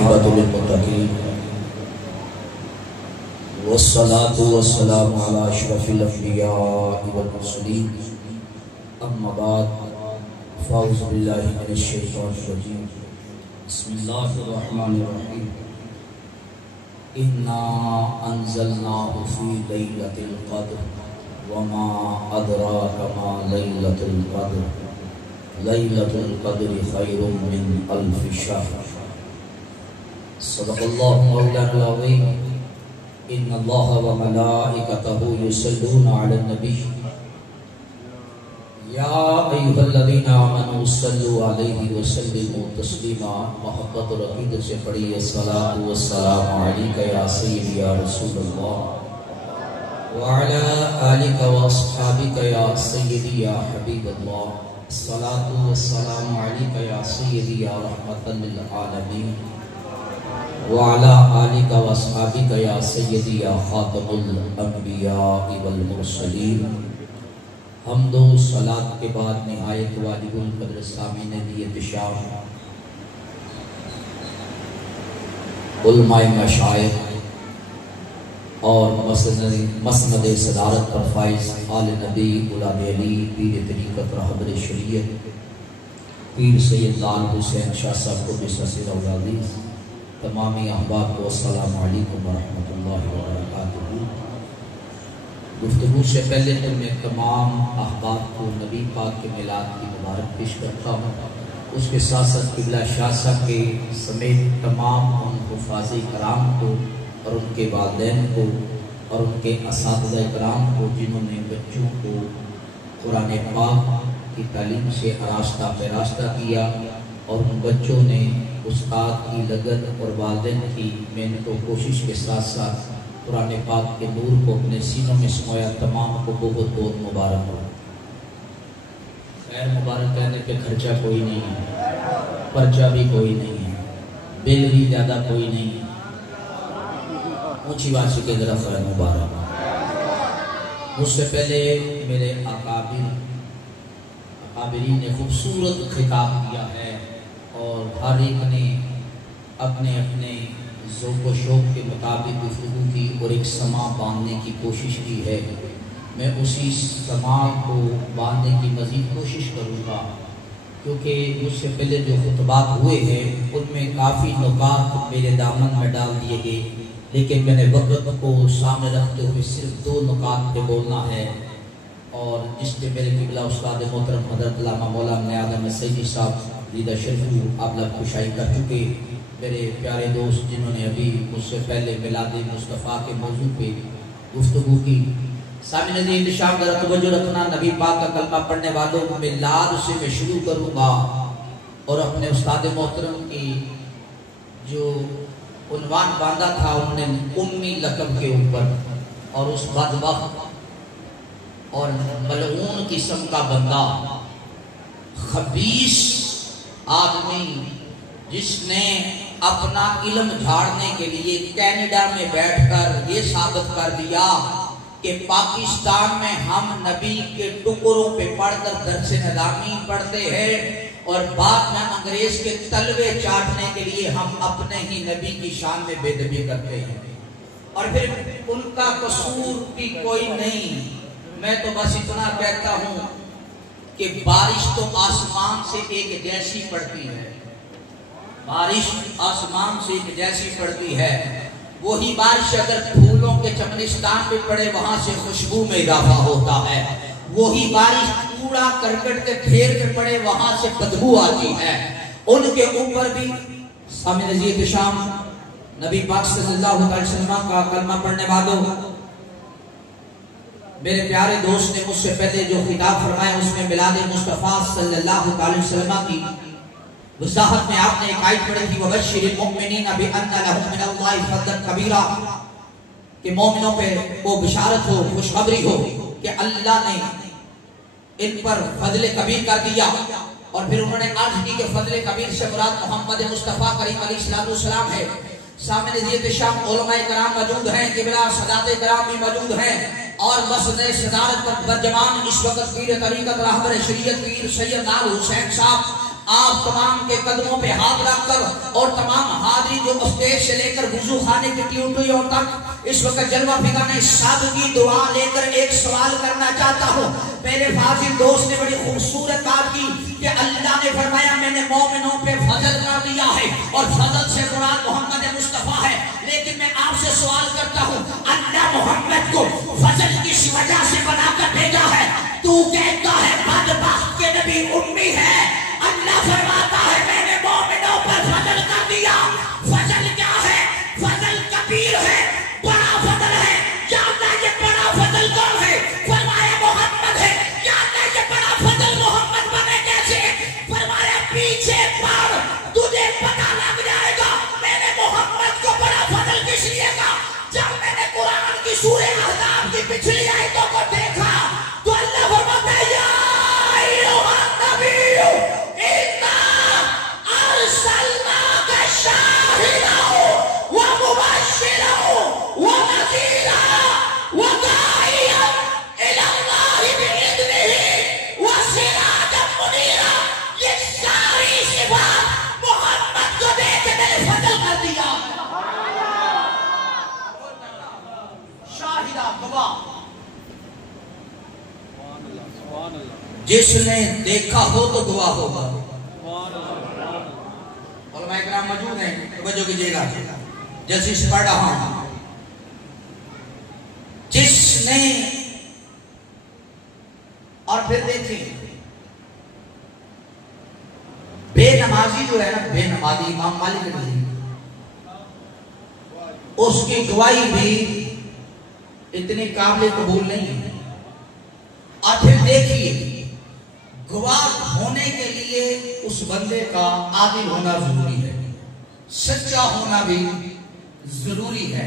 والعاقبۃ للمتقین والصلاة والسلام علی اشرف الانبیاء والمرسلین اما بعد فاعوذ باللہ من الشیطان الرجیم بسم اللہ الرحمن الرحیم انا انزلناه فی لیلۃ القدر وما ادراک ما لیلۃ القدر لیلۃ القدر خیر من الف شہر صدق اللہ مولانا العظیم ان اللہ وملائکتہ یصلون علی النبی یا ایھا الذین آمنوا صلوا علیہ وسلموا تسلیما محبت اور عقیدت سے پڑھیے الصلاۃ والسلام علیک یا سیدی یا رسول اللہ وعلی آلک واصحابک یا سیدی یا حبیب اللہ الصلاۃ والسلام علیک یا سیدی یا رحمۃ للعالمین وعلی آلک واصحابک یا سیدی یا خاتم الانبیاء والمرسلین حمد و صلاۃ کے بعد نہایت واجب القدر سامعین نیت شام علماء مشائخ اور مسند صدارت پر فائز آل نبی اولاد علی پیر طریقت رہبر شریعت پیر سید لال حسین شاہ صاحب کو بسر اولادیز تمامی احباب کو السلام علیکم ورحمۃ اللہ وبرکاتہ۔ گفتگو سے پہلے تو میں تمام احباب کو نبی پاک کے میلاد کی مبارک پیش کرتا ہوں، اس کے ساتھ ساتھ قبلہ شاہ صاحب کے سمیت تمام ان حفاظ کرام کو اور ان کے والدین کو اور ان کے اساتذہ کرام کو جنہوں نے بچوں کو قرآن پاک کی تعلیم سے آراستہ پیراستہ کیا اور ان بچوں نے استاد کی لگن اور والدین کی محنت و کوشش کے ساتھ ساتھ قرآن پاک کے نور کو اپنے سینوں میں سمویا، تمام کو بہت بہت مبارک ہو۔ خیر مبارک کہنے پہ خرچہ کوئی نہیں ہے، پرچہ بھی کوئی نہیں ہے، بل بھی زیادہ کوئی نہیں ہے، اونچی واسی کے ذرا خیر مبارک۔ مجھ سے پہلے میرے اکابرین نے خوبصورت خطاب کیا ہے اور ہر ایک نے اپنے اپنے ذوق و شوق کے مطابق گفتگو کی اور ایک سما باندھنے کی کوشش کی ہے۔ میں اسی سما کو باندھنے کی مزید کوشش کروں گا، کیونکہ مجھ سے پہلے جو خطبات ہوئے ہیں ان میں کافی نکات میرے دامن میں ڈال دیے گئے، لیکن میں نے وقت کو سامنے رکھتے ہوئے صرف 2 نکات پہ بولنا ہے، اور جس پہ میرے قبلہ استاد محترم حضرت علامہ مولانا نیاز احمد سیدی صاحب لیدہ شریف آپ لوگ کشائی کر چکے۔ میرے پیارے دوست جنہوں نے ابھی مجھ سے پہلے میلاد مصطفیٰ کے موضوع پہ گفتگو کی، سامعین انتشام ذرا توجہ رکھنا، نبی پاک کا کلمہ پڑھنے والوں میلاد سے میں شروع کروں گا اور اپنے استاد محترم کی جو عنوان باندھا تھا انہوں نے امی لقب کے اوپر، اور اس بدبخت اور ملعون قسم کا بندہ خبیث آدمی جس نے اپنا علم جھاڑنے کے لیے کینیڈا میں بیٹھ کر یہ ثابت کر دیا کہ پاکستان میں ہم نبی کے ٹکڑوں پہ پڑھ کر درس نظامی پڑھتے ہیں اور بعد میں انگریز کے تلوے چاٹنے کے لیے ہم اپنے ہی نبی کی شان میں بے ادبی کرتے ہیں، اور پھر ان کا قصور بھی کوئی نہیں۔ میں تو بس اتنا کہتا ہوں کہ بارش تو آسمان سے ایک جیسی پڑتی ہے، بارش آسمان سے ایک جیسی پڑتی ہے، وہی بارش اگر پھولوں کے چمنستان پہ پڑے وہاں سے خوشبو میں اضافہ ہوتا ہے، وہی بارش کوڑا کرکٹ کے ڈھیر پہ پڑے وہاں سے بدبو آتی ہے۔ ان کے اوپر بھی سامنے نزیت شام نبی پاک صلی اللہ علیہ وسلم کا کلمہ پڑھنے والوں، میرے پیارے دوست نے مجھ سے پہلے جو خطاب فرمایا اس میں میلاد مصطفیٰ صلی اللہ علیہ وسلم کی وضاحت میں آپ نے ایک آیت پڑھی تھی وَبَشِّرِ الْمُؤْمِنِينَ بِأَنَّ لَهُم مِّنَ اللَّهِ فَضْلًا كَبِيرًا، کہ مومنوں پہ وہ بشارت ہو، خوشخبری ہو کہ اللہ نے ان پر فضل کبیر کر دیا، اور پھر انہوں نے عرض کی کہ فضل کبیر سے مراد محمد مصطفیٰ کریم علیہ السلام ہے۔ سامنے نزیت شام علماء کرام موجود ہیں، قبلہ سادات کرام بھی موجود ہیں، اور مسجد صدارت پر برجمان اس وقت پیر طریقت رہبر شریعت پیر سید لال حسین صاحب آپ تمام کے قدموں پہ ہاتھ رکھ کر اور تمام حاضرین جو اسٹیج سے لے کر وضو خانے کی ٹیوٹریوں تک اس وقت جلوہ فگانے سادگی دعا لے کر ایک سوال کرنا چاہتا ہوں. میرے فاضل دوست نے بڑی خوبصورت بات کی کہ اللہ نے فرمایا میں نے مومنوں پہ فضل کر دیا ہے اور فضل سے مراد محمد مصطفیٰ ہے. لیکن میں آپ سے سوال کرتا ہوں, اللہ محمد کو فضل کس وجہ سے بنا کر بھیجا ہے؟ تو کہتا ہے بدبخت کے نبی امی ہے. اللہ فرماتا ہے میں نے مومنوں پر فضل کر دیا. فضل کیا ہے؟ فضل کبیر ہے, بڑا فضل ہے. یا اللہ یہ بڑا فضل کون ہے؟ فرمایا محمد ہے. یا اللہ یہ بڑا فضل محمد بنے کیسے؟ فرمایا پیچھے پڑھ تجھے پتہ لگ جائے گا میں نے محمد کو بڑا فضل کس لیے کہا. جب میں نے قرآن کی سورہ احزاب کی پچھلی آیتوں کو دیکھا تو اللہ فرماتا ہے یا ایھا النبی جس نے دیکھا ہو تو دعا ہوگا. علماء کرام موجود ہیں, توجہ کیجیے گا, جیسے سے پڑھ رہا ہوں. جس نے, اور پھر دیکھیں بے نمازی جو ہے نا, بے نمازی امام مالک نے اس کی گواہی بھی اتنی قابل قبول نہیں ہے. اور پھر دیکھیے گواہ ہونے کے لیے اس بندے کا عادل ہونا ضروری ہے, سچا ہونا بھی ضروری ہے,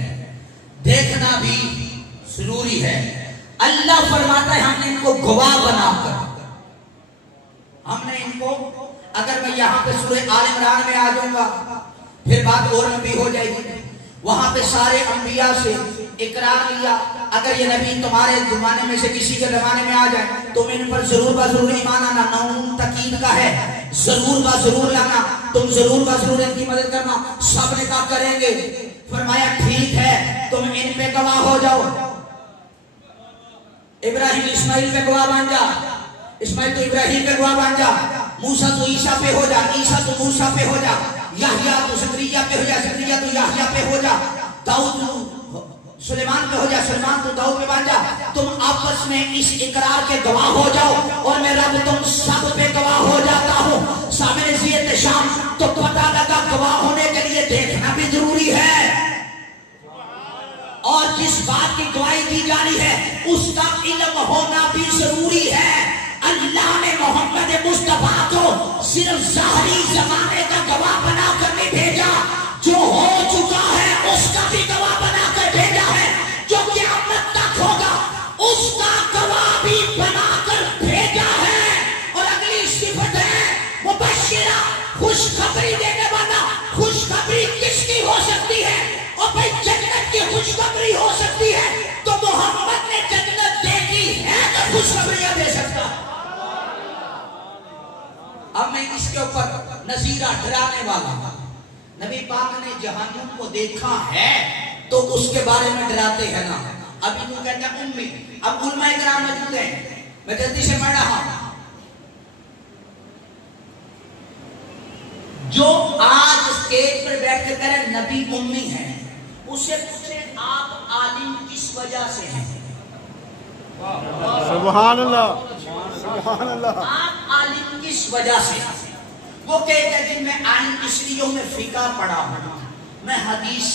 دیکھنا بھی ضروری ہے. اللہ فرماتا ہے ہم نے ان کو گواہ بنا کر, ہم نے ان کو, اگر میں یہاں پہ سورہ آل عمران میں آ جاؤں گا پھر بات اور لمبی ہو جائے گی. وہاں پہ سارے انبیاء سے اقرار لیا, اگر یہ نبی تمہارے زمانے میں سے کسی کے زمانے میں آ جائے تم ان پر ضرور بضرور ایمان آنا. نون تقید کا ہے, ضرور بضرور لانا, تم ضرور بضرور ان کی مدد کرنا. سب نے کہا کریں گے. فرمایا ٹھیک ہے تم ان پہ گواہ ہو جاؤ. ابراہیم اسماعیل پہ گواہ بن جا, اسماعیل تو ابراہیم پہ گواہ بن جا, موسیٰ تو عیسیٰ پہ ہو جا, عیسیٰ تو موسیٰ پہ ہو جا, یحییٰ تو زکریا پہ ہو جا, زکریا تو یحییٰ پہ ہو جا, داؤد سلیمان پہ ہو جا, سلیمان تو داؤد پہ بن جا. تم آپس میں اس اقرار کے گواہ ہو جاؤ اور میں رب تم سب پہ گواہ ہو جاتا ہوں. سامنے زیت شام تو پتہ لگا گواہ ہونے کے لیے دیکھنا بھی ضروری ہے اور جس بات کی گواہی دی جانی ہے اس کا علم ہونا بھی ضروری ہے. اللہ نے محمد مصطفیٰ کو صرف ظاہری زمانے کا گواہ بنا کر نہیں بھیجا, جو ہو چکا ہے اس کا بھی گواہ بنا کر بھیجا ہے, جو قیامت تک ہوگا اس کا گواہ بھی بنا کر بھیجا ہے. اور اگلی صفت ہے مبشرہ, خوشخبری دینے والا. خوشخبری کس کی ہو سکتی ہے؟ اور بھائی جنت کی خوشخبری ہو سکتی ہے تو محمد نے جنت دیکھی ہے تو خوشخبریاں دے سکتا. اب میں اس کے اوپر نظیرہ ڈرانے والا, نبی پاک نے جہنم کو دیکھا ہے تو اس کے بارے میں ڈراتے ہیں نا. ابھی تو کہتے ہیں امی, اب علماء کرام موجود ہیں, میں جلدی سے پڑھ رہا ہوں. جو آج اسٹیج پر بیٹھ کے کہہ رہے نبی امی ہیں, اسے پوچھیں آپ عالم کس وجہ سے ہیں؟ سبحان اللہ, سبحان اللہ. آپ عالم کس وجہ سے ہیں؟ وہ کہتے ہیں جن میں عالم اس لیے میں فقہ پڑھا ہوں, میں حدیث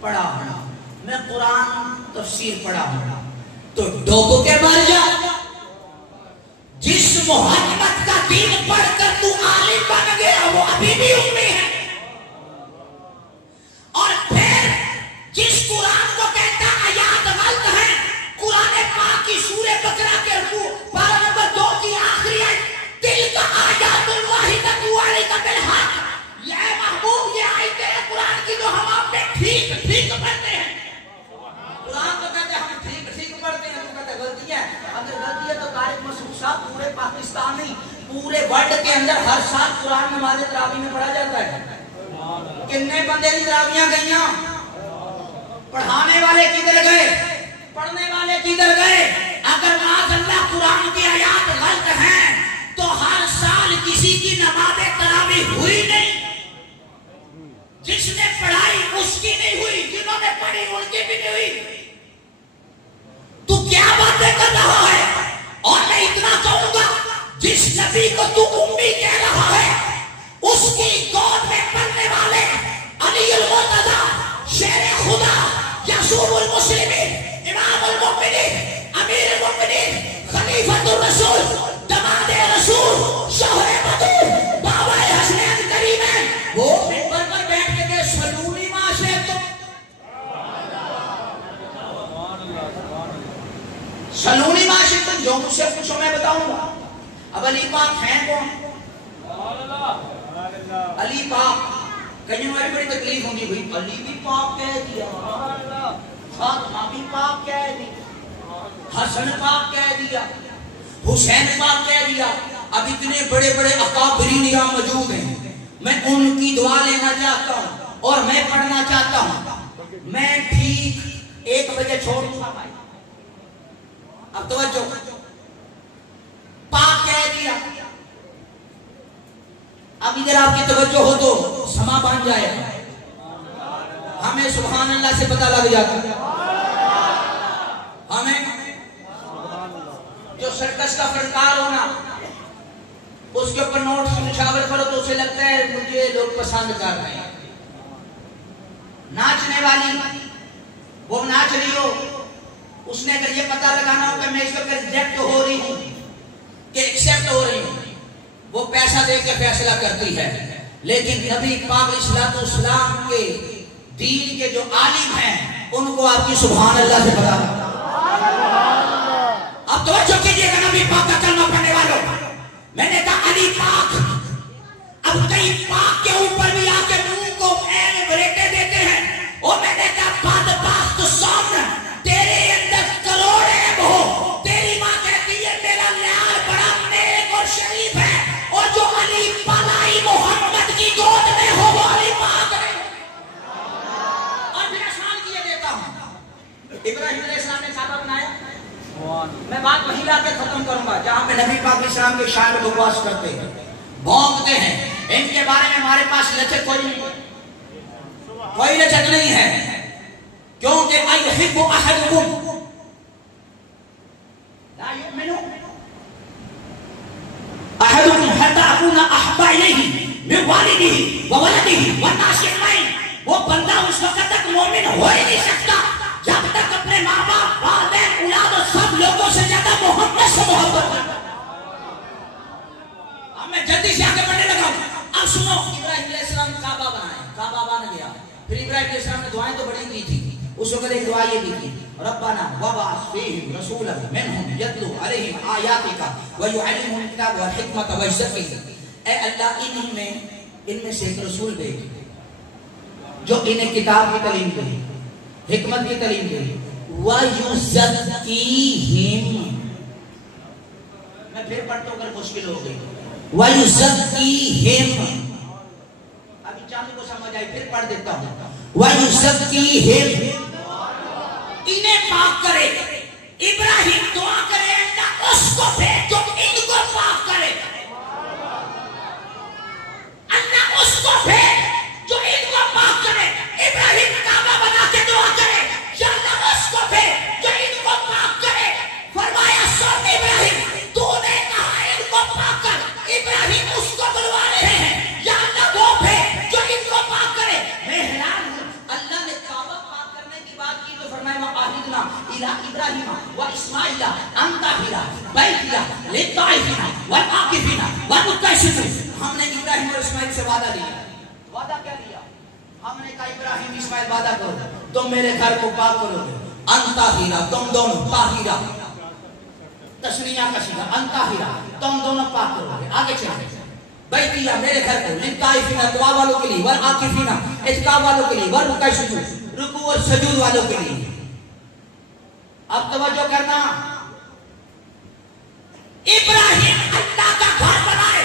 پڑھا ہوں, میں قرآن تفسیر پڑھا ہوں. تو ڈوبو کے مر جا. جس محمد کا دین پڑھ کر تو عالم بن گیا وہ ابھی بھی امی ہے. اور پھر جس قرآن کو کہتا آیات غلط ہے, قرآن پاک کی سورہ بقرہ کے رکوع پارہ نمبر 2 کی آخری آیت, دل کا آیات اللہ تقوی کا بالحق. یہ محبوب یہ آیتیں ہیں قرآن کی جو ہم آپ نے ٹھیک ٹھیک پڑھتے ہیں. قرآن تو کہتے ہیں ہم ٹھیک ٹھیک پڑھتے ہیں, تو کہتے ہیں غلطی ہے. اگر غلطی ہے تو طارق مسعود صاحب پورے پاکستان نہیں پورے ورلڈ کے اندر ہر سال قرآن نماز تراویح میں پڑھا جاتا ہے. کتنے بندے کی تراویحاں گئیاں؟ پڑھانے والے کدھر گئے؟ پڑھنے والے کدھر گئے؟ اگر معاذ اللہ قرآن کی آیات غلط ہیں تو ہر سال کسی کی نماز تراویح ہوئی نہیں. جس نے پڑھائی اس کی نہیں ہوئی، جنہوں نے پڑھی ان کی بھی نہیں ہوئی. تو کیا باتیں کر رہا ہے؟ اور میں اتنا کہوں گا، جس نبی کو تو امی کہہ رہا ہے اس کی گود میں پڑھنے والے علی المرتضی، شیر خدا، یعصوب المسلمین، امام المؤمنین، امیر المؤمنین، خلیفۃ الرسول، دماد رسول، شوہر بطول، بابا حسین کریمین، وہ منبر پر بیٹھ کے کہ سلونی معاشرے تو سلونی معاشرے تو جو مجھ سے پوچھو میں بتاؤں گا. اب علی پاک ہیں کون؟ علی پاک کہیں ہماری بڑی تکلیف ہوگی، ہوئی علی بھی پاک کہہ دیا، فاطمہ بھی پاک کہہ دی، حسن پاک کہہ دیا، حسین پاک کہہ دیا. اب اتنے بڑے بڑے اکابرین یہاں موجود ہیں، میں ان کی دعا لینا چاہتا ہوں اور میں پڑھنا چاہتا ہوں. میں ٹھیک 1 بجے چھوڑ دوں گا. اب توجہ، پاک کہہ دیا. اب ادھر آپ کی توجہ ہو تو سما بن جائے، ہمیں سبحان اللہ سے پتہ لگ جاتا ہے. ہمیں جو سرکس کا فنکار ہونا، اس کے اوپر نوٹ سے نشاور کرو تو اسے لگتا ہے مجھے لوگ پسند کر رہے ہیں. ناچنے والی وہ ناچ رہی ہو، اس نے اگر یہ پتہ لگانا ہو کہ میں اس کے اوپر ریجیکٹ ہو رہی ہوں کہ ایکسپٹ ہو رہی ہوں، وہ پیسہ دے کے فیصلہ کرتی ہے. لیکن نبی پاک علیہ السلام کے دین کے جو عالم ہیں ان کو آپ کی سبحان اللہ سے پتہ ہے. اب توجہ کیجئے گا نبی پاک کا کلمہ پڑھنے والوں، میں نے کہا علی پاک. اب کئی پاک کے اوپر بھی آ کے منہ کو این بریٹے دیتے ہیں، اور میں نے کہا بدبخت سامنے تیرے اندر کروڑ عیب ہو. تیری ماں کہتی ہے میرا لیار بڑا نیک اور شریف ہے، اور جو علی پالائی محمد کی گود میں ہو وہ علی پاک ہے. اور پھر آسان کیے دیتا ہوں، ابراہیم علیہ السلام نے کعبہ بنایا. میں بات وہیں لا کے ختم کروں گا جہاں پہ نبی پاک علیہ السلام کے شان میں بکواس کرتے ہیں، بھونکتے ہیں. ان کے بارے میں ہمارے پاس لچک کوئی لچک نہیں ہے، کیونکہ ایحب احدکم لا یؤمن احدکم حتی اکون احب الیہ من والدہ وولدہ والناس اجمعین. وہ بندہ اس وقت تک مومن ہو ہی نہیں سکتا جب تک اپنے ماں باپ، والدین، اولاد اور سب لوگوں سے زیادہ محمد سے محبت کرتا. اب میں جلدی سے آگے بڑھنے لگا ہوں. اب سنو، ابراہیم علیہ السلام نے کعبہ بنایا، کعبہ بن گیا. پھر ابراہیم علیہ السلام نے دعائیں تو بڑی کی تھی. اس وقت ایک دعا یہ بھی کی، ربنا وابعث فیہم رسولا منہم یتلو علیہم آیاتک ویعلمہم الکتاب والحکمۃ ویزکیہم. اے اللہ ان میں سے ایک رسول بھیج جو انہیں کتاب کی تعلیم دے، حکمت کی تعلیم دے، وَيُزَكِّيهِمْ. میں پھر پڑھتا ہوں اگر مشکل ہو گئی. وَيُزَكِّيهِمْ. ابھی چاند کو سمجھ آئی، پھر پڑھ دیتا ہوں. وَيُزَكِّيهِمْ. انہیں پاک کرے. ابراہیم دعا کرے اللہ اس کو بھیج جو ان کو پاک کرے. اللہ اس کو بھیج جو ان کو پاک کرے. ابراہیم کعبہ بنا کے دعا کرے، یا اللہ اس کو بھیج جو ان کو پاک کرے. فرمایا سن ابراہیم، تو نے کہا ان کو پاک کر. ابراہیم اس کو بلوا رہے ہیں، یا اللہ وہ بھیج جو ان کو پاک کرے. میں حیران ہوں، اللہ نے کعبہ پاک کرنے کی بات کی تو فرمایا وَعَهِدْنَا إِلَىٰ إِبْرَاهِيمَ وَإِسْمَاعِيلَ أَن طَهِّرَ بَيْتِيَ لِلطَّائِفِينَ وَالْعَاكِفِينَ وَالرُّكَّعِ السُّجُودِ. ہم نے ابراہیم اور اسماعیل سے وعدہ لیا. وعدہ کیا لیا؟ ہم نے کہا ابراہیم اسماعیل وعدہ کرو تم میرے گھر کو پاک کرو گے. ان طاہرہ، تم دونوں طاہرہ، تشریح کا سیدھا ان طاہرہ، تم دونوں پاک کرو گے. آگے چلیں. بیتیہ میرے گھر کو، للطائفین دعا والوں کے لیے، والعاکفین اعتکاف والوں کے لیے، والرکوع السجود رکوع اور سجود والوں کے لیے. اب توجہ کرنا، ابراہیم اللہ کا گھر بنائے.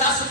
10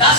10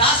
10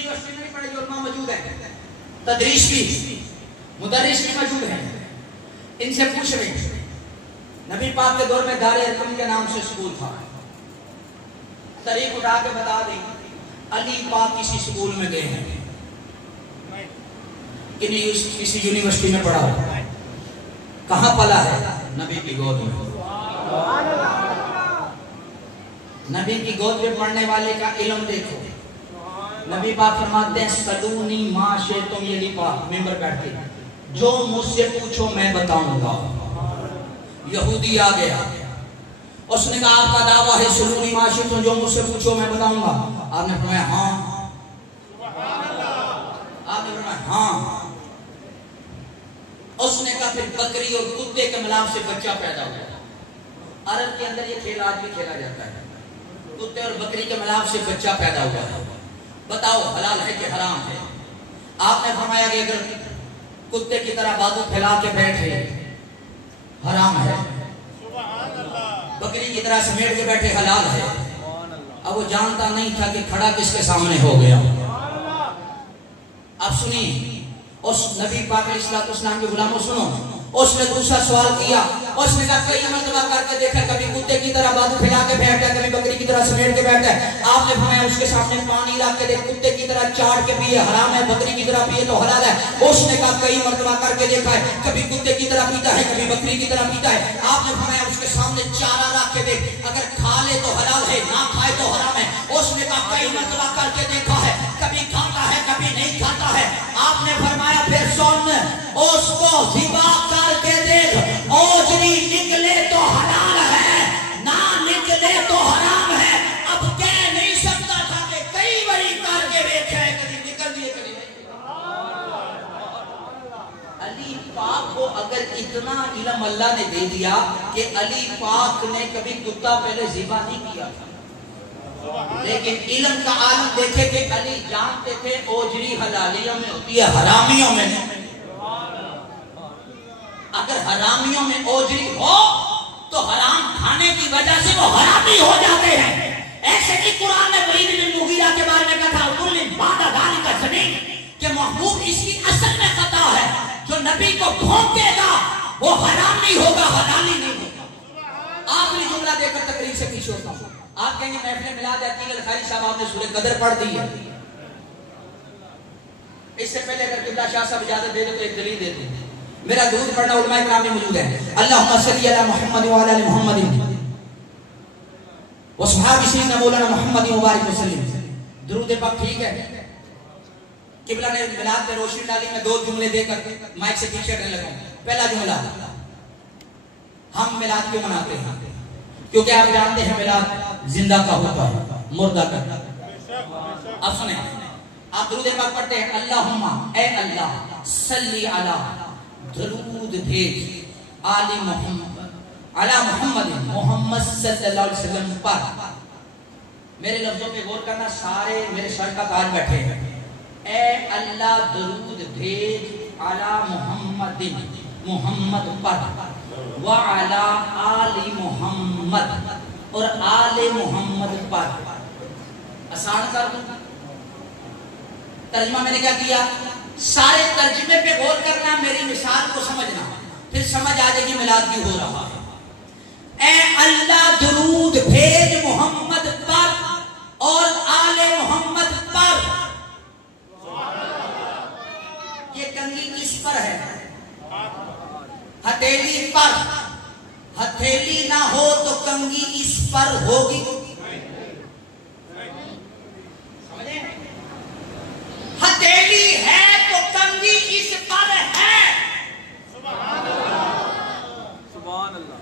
یونیورسٹی میں نہیں پڑھے علماء موجود ہیں، تدریس بھی، مدرس بھی موجود ہیں، ان سے پوچھ رہے ہیں نبی پاک کے دور میں دار ارقم کے نام سے سکول تھا، تاریخ اٹھا کے بتا دیں علی پاک کسی سکول میں گئے ہیں کسی یونیورسٹی میں پڑھا ہو، کہاں پلا ہے؟ نبی کی گود میں۔ نبی کی گود میں پڑھنے والے کا علم دیکھو، نبی پاک فرماتے ہیں سلونی ما شئتم، یہ علی پاک ممبر بیٹھ کے جو مجھ سے پوچھو میں بتاؤں گا۔ یہودی آ گیا، اس نے کہا آپ کا دعویٰ ہے سلونی ما شئتم، جو مجھ سے پوچھو میں بتاؤں گا؟ آپ نے فرمایا ہاں، آپ نے فرمایا ہاں۔ اس نے کہا پھر بکری اور کتے کے ملاپ سے بچہ پیدا ہوا۔ عرب کے اندر یہ کھیل آج بھی کھیلا جاتا ہے، کتے اور بکری کے ملاپ سے بچہ پیدا ہوا ہے، بتاؤ حلال ہے کہ حرام ہے؟ آپ نے فرمایا کہ اگر کتے کی طرح بازو پھیلا کے بیٹھے حرام ہے، بکری کی طرح سمیٹ کے بیٹھے حلال ہے۔ اب وہ جانتا نہیں تھا کہ کھڑا کس کے سامنے ہو گیا۔ اب سنیے اس نبی پاک علیہ السلام کے غلاموں سنو، اس نے دوسرا سوال کیا، اس نے کہا کئی مرتبہ کر کے دیکھا، کبھی کتے کی طرح بازو پھیلا کے بیٹھتا ہے، کبھی بکری کی طرح سمیٹ کے بیٹھتا ہے۔ آپ نے فرمایا اس کے سامنے پانی رکھ کے دیکھ، کتے کی طرح چاٹ کے پیے حرام ہے، بکری کی طرح پیے تو حلال ہے۔ اس نے کہا کئی مرتبہ کر کے دیکھا ہے، کبھی کتے کی طرح پیتا ہے، کبھی بکری کی طرح پیتا ہے۔ آپ نے فرمایا اس کے سامنے چارہ رکھ کے دیکھ، اگر کھا لے تو حلال ہے، نہ کھائے تو حرام ہے۔ اس نے کہا کئی مرتبہ کر کے دیکھا ہے، کبھی کھاتا ہے کبھی نہیں کھاتا ہے۔ آپ نے فرمایا پھر سن، اس کو ذبح کر کے دیکھ، اوجری نکلے تو حلال ہے، نہ نکلے تو حرام ہے۔ اب کہہ نہیں سکتا تھا کہ کئی باری کر کے دیکھا ہے، کبھی نکل دیے کبھی نہیں۔ علی پاک کو اگر اتنا علم اللہ نے دے دیا کہ علی پاک نے کبھی کتا پہلے ذبح نہیں کیا تھا، لیکن علم کا عالم دیکھے کہ علی جانتے تھے اوجری حلالیوں میں ہوتی ہے، حرامیوں میں نہیں۔ اگر حرامیوں میں اوجری ہو تو حرام کھانے کی وجہ سے وہ حرامی ہو جاتے ہیں۔ ایسے ہی قرآن نے ولید بن مغیرہ کے بارے میں کہا تھا بعد ذلک زنین، کہ محبوب اس کی اصل میں خطا ہے، جو نبی کو بھونکے گا وہ حرامی ہوگا، حلالی نہیں ہوگا۔ آخری جملہ دے کر تقریر سے پیچھے ہوتا ہوں۔ آپ کہیں گے محفل میلاد عقیل الخیری صاحب آپ نے سورہ قدر پڑھ دی ہے، اس سے پہلے اگر قبلہ شاہ صاحب اجازت دے دے تو ایک دلیل دے دیں۔ میرا درود پڑھنا علماء کرام میں موجود ہے۔ اللہم صلی علی محمد وعلی آل محمد وصحابہ سیدنا مولانا محمد مبارک وسلم۔ درود پاک ٹھیک ہے؟ قبلہ نے میلاد پہ روشنی ڈالی، میں دو جملے دے کر مائک سے پیچھے کرنے لگا ہوں۔ پہلا جملہ، ہم میلاد کیوں مناتے ہیں؟ کیونکہ آپ جانتے ہیں میلاد زندہ کا ہوتا ہے، مردہ کا۔ اب سنیں، آپ درود پاک پڑھتے ہیں، اللہم اے اللہ صلی علی، درود بھیج آل محمد، علی محمد، محمد صلی اللہ علیہ وسلم پر۔ میرے لفظوں پہ غور کرنا، سارے میرے سر کا تاج بیٹھے ہیں۔ اے اللہ درود بھیج علی محمد، محمد پر، وعلی آل محمد، اور آل محمد پر۔ آسان کر دوں، ترجمہ میں نے کیا کیا؟ سارے ترجمے پہ غور کرنا، میری مثال کو سمجھنا، پھر سمجھ آ جائے گی میلاد کیوں ہو رہا ہے۔ اے اللہ درود بھیج محمد پر اور آل محمد پر۔ یہ کنگھی کس پر ہے؟ ہتھیلی پر۔ ہتھیلی نہ ہو تو کنگھی اس پر ہوگی؟ ہتھیلی ہے تو کنگھی اس پر ہے۔ سبحان اللہ۔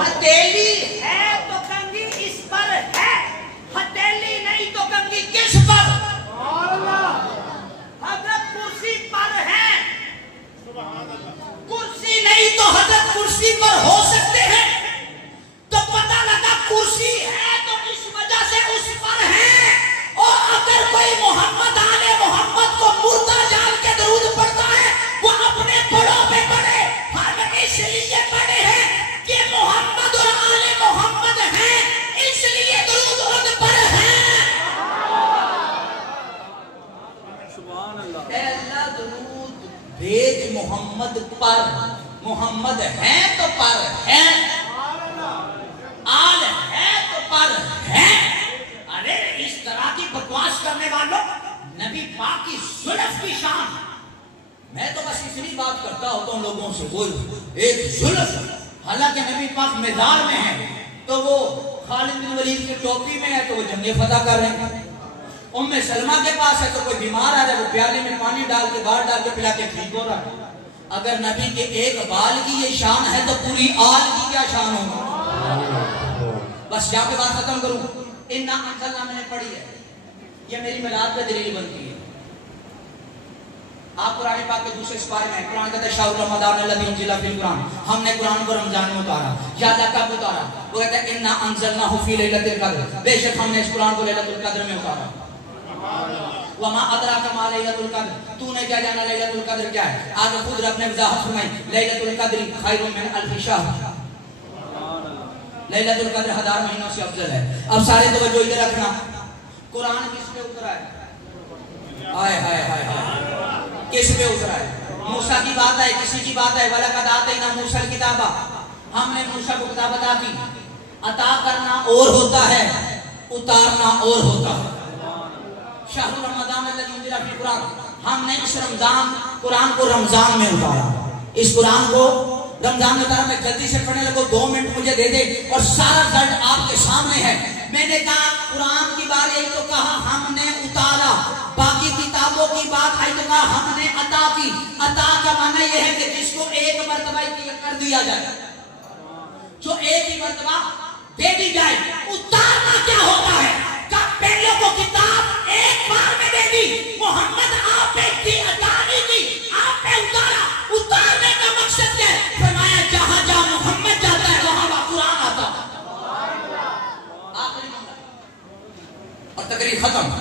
ہتھیلی ہے تو کنگھی اس پر ہے، ہتھیلی نہیں تو کنگھی کس پر؟ حضرت کرسی پر ہے، کرسی نہیں تو حضرت کرسی پر ہو سکتے ہیں، تو پتہ لگا محمد پر، محمد ہے تو پر ہے، آل ہے تو پر ہے۔ ارے اس طرح کی بکواس کرنے والوں، نبی پاک کی زلف کی شان، میں تو بس اتنی بات کرتا ہوتا ہوں لوگوں سے، وہ ایک زلف، حالانکہ نبی پاک میدان میں ہے تو وہ خالد بن ولید کی ٹوپی میں ہے تو وہ جنگ فتح کر رہے ہیں، ام سلمہ کے پاس ہے تو کوئی بیمار آ رہا ہے وہ پیالے میں پانی ڈال کے باہر ڈال کے پلا کے ٹھیک ہو رہا ہے۔ اگر نبی کے ایک بال کی یہ شان ہے تو پوری آل کی کیا شان ہوگی؟ بس یہاں پہ بات ختم کروں۔ اِنَّا أَنزَلْنَا میں نے پڑھی ہے، یہ میری میلاد پہ دلیل بنتی ہے۔ آپ قرآن پاک کے دوسرے سپارے میں قرآن کہتا ہے شہر رمضان الذی انزل فیہ القرآن، ہم نے قرآن کو رمضان میں اتارا۔ یاد ہے کب اتارا؟ وہ کہتا ہے اِنَّا أَنزَلْنَاهُ فِی لَیلَةِ الْقَدْرِ، بے شک ہم نے اس قرآن کو لیلۃ القدر میں اتارا۔ وما ادراک ما لیلۃ القدر، تو نے کیا جانا لیلۃ القدر کیا ہے؟ آگے خود رب نے وضاحت فرمائی، لیلۃ القدر خیر من الف شہر، لیلۃ القدر 1000 مہینوں سے افضل ہے۔ اب سارے توجہ ادھر رکھنا، قرآن کس پہ اترا ہے؟ ہائے ہائے ہائے ہائے، کس پہ اترا ہے؟ موسیٰ کی بات ہے، کسی کی بات ہے؟ وَلَقَدْ آتَيْنَا مُوسَى الْكِتَابَ، ہم نے موسیٰ کو کتاب عطا کی۔ عطا کرنا اور ہوتا ہے، اتارنا اور ہوتا ہے۔ شہر رمضان الذی انزل فیہ القرآن، ہم نے اس رمضان قرآن کو رمضان میں اتارا، اس قرآن کو رمضان میں اتارا۔ میں جلدی سے پڑھنے لگو، 2 منٹ مجھے دے دے اور سارا درد آپ کے سامنے ہے۔ میں نے کہا قرآن کی بات یہی تو کہا ہم نے اتارا، باقی کتابوں کی بات آئی تو کہا ہم نے عطا کی۔ عطا کا معنی یہ ہے کہ جس کو ایک مرتبہ کر دیا جائے، جو ایک ہی مرتبہ دے دی جائے۔ اتارنا کیا ہوتا ہے؟ کہ پہلے کو کتاب ایک بار میں دے دی، محمد آپ نے دی عطا نہیں کی، آپ نے اتارا۔ اتارنے کا مقصد کیا ہے؟ فرمایا جہاں جہاں محمد جاتا ہے وہاں وہاں قرآن آتا ہے۔ آخری جملہ اور تقریر ختم۔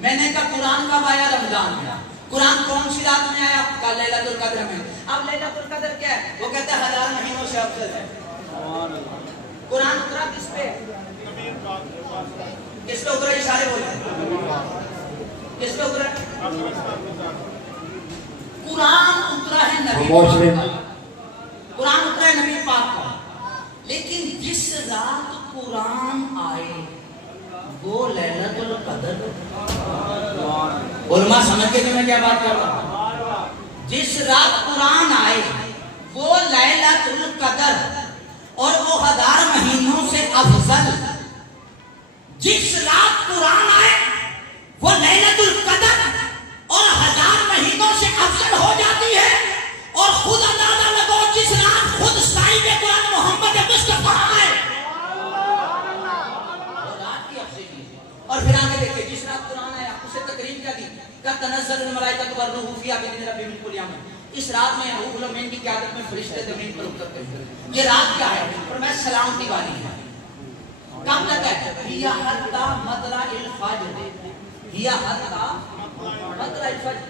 میں نے کہا قرآن کب آیا؟ رمضان میں۔ قرآن کون سی رات میں آیا؟ کل لیلۃ القدر میں۔ اب لیلۃ القدر کیا ہے؟ وہ کہتا ہے 1000 مہینوں سے افضل ہے۔ قرآن اترا کس پہ؟ کس پہ اترا؟ یہ سارے بولے کس پہ اترا؟ قرآن اترا ہے نبی پاک کا، قرآن اترا ہے نبی پاک کا، لیکن جس رات قرآن آئے وہ لیلۃ القدر۔ علماء سمجھ کے میں کیا بات کر رہا ہوں؟ جس رات قرآن آئے وہ لیلۃ القدر اور وہ 1000 مہینوں سے افضل۔ جس رات قرآن آئے وہ لیلۃ القدر اور 1000 مہینوں سے افضل ہو جاتی ہے۔ اور خود اندازہ لگو جس رات خود صاحب قرآن محمد مصطفیٰ آئے وہ رات کی افضلی ہے۔ اور پھر آگے دیکھیں جس رات قرآن آیا اسے تقریب کیا دی؟ کہ تنزل الملائکۃ والروح فیہا بإذن ربہم من کل امر، اس رات میں روح الامین کی قیادت میں فرشتے زمین پر اترتے ہیں۔ یہ رات کیا ہے؟ فرمایا سلامتی والی ہے۔ کب تک ہے؟ ہی حتی مطلع الفجر، ہی حتی مطلع الفجر،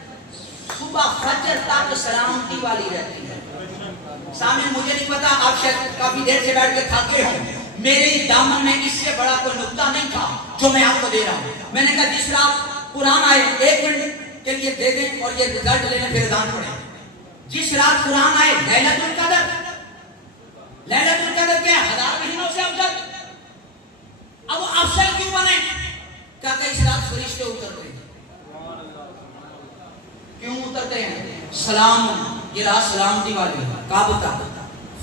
صبح فجر تک سلامتی والی رہتی ہے۔ سامنے مجھے نہیں پتا، آپ شاید کافی دیر سے بیٹھ کے تھکے ہوں، میرے دامن میں اس سے بڑا کوئی نقطہ نہیں تھا جو میں آپ کو دے رہا ہوں۔ میں نے کہا جس رات قرآن آئے 1 منٹ کے لیے دے دیں اور یہ رزلٹ لینے پھر اذان پڑھیں۔ جس رات قرآن آئے لیلۃ القدر، لیلۃ القدر کیا ہے؟ 1000 مہینوں سے افضل۔ اب وہ افضل کیوں بنے؟ کیا کہ اس رات فرشتے اترتے ہیں۔ کیوں اترتے ہیں؟ سلام، یہ رات سلامتی والی ہے۔ کب تک؟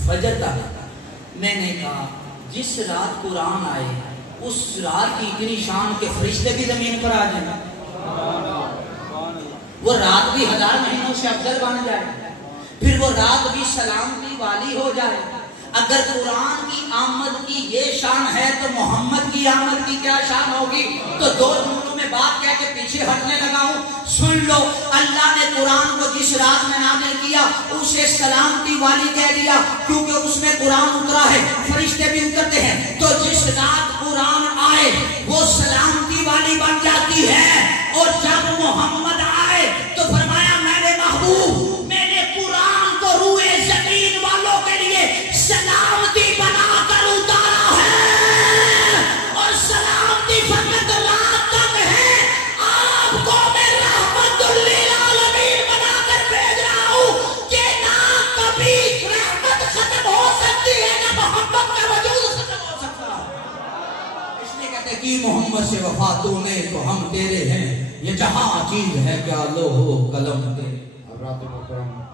فجر تک۔ میں نے کہا جس رات قرآن آئے اس رات کی اتنی شان کے فرشتے بھی زمین پر آ جائیں، وہ رات بھی 1000 مہینوں سے افضل بن جائے، پھر وہ رات بھی سلامتی والی ہو جائے۔ اگر قرآن کی آمد کی یہ شان ہے تو محمد کی آمد کی کیا شان ہوگی؟ تو 2 جملوں میں بات کہہ کے پیچھے ہٹنے لگا ہوں، سن لو۔ اللہ نے قرآن کو جس رات میں نازل کیا اسے سلامتی والی کہہ دیا کیونکہ اس میں قرآن اترا ہے، فرشتے بھی اترتے ہیں۔ تو جس رات قرآن آئے وہ سلامتی والی بن جاتی ہے۔ اور جب محمد آئے تو فرمایا میرے محبوب میں نے قرآن کو روئے زمین والوں کے لیے سلامتی بنا کر اتارا ہے، اور سلامتی فقط رات تک ہے۔ آپ کو میں رحمت للعالمین بنا کر بھیج رہا کی محمد سے وفا تو نے تو ہم تیرے ہیں، یہ جہاں چیز ہے کیا لوح و قلم تیرے۔ حضرات محترم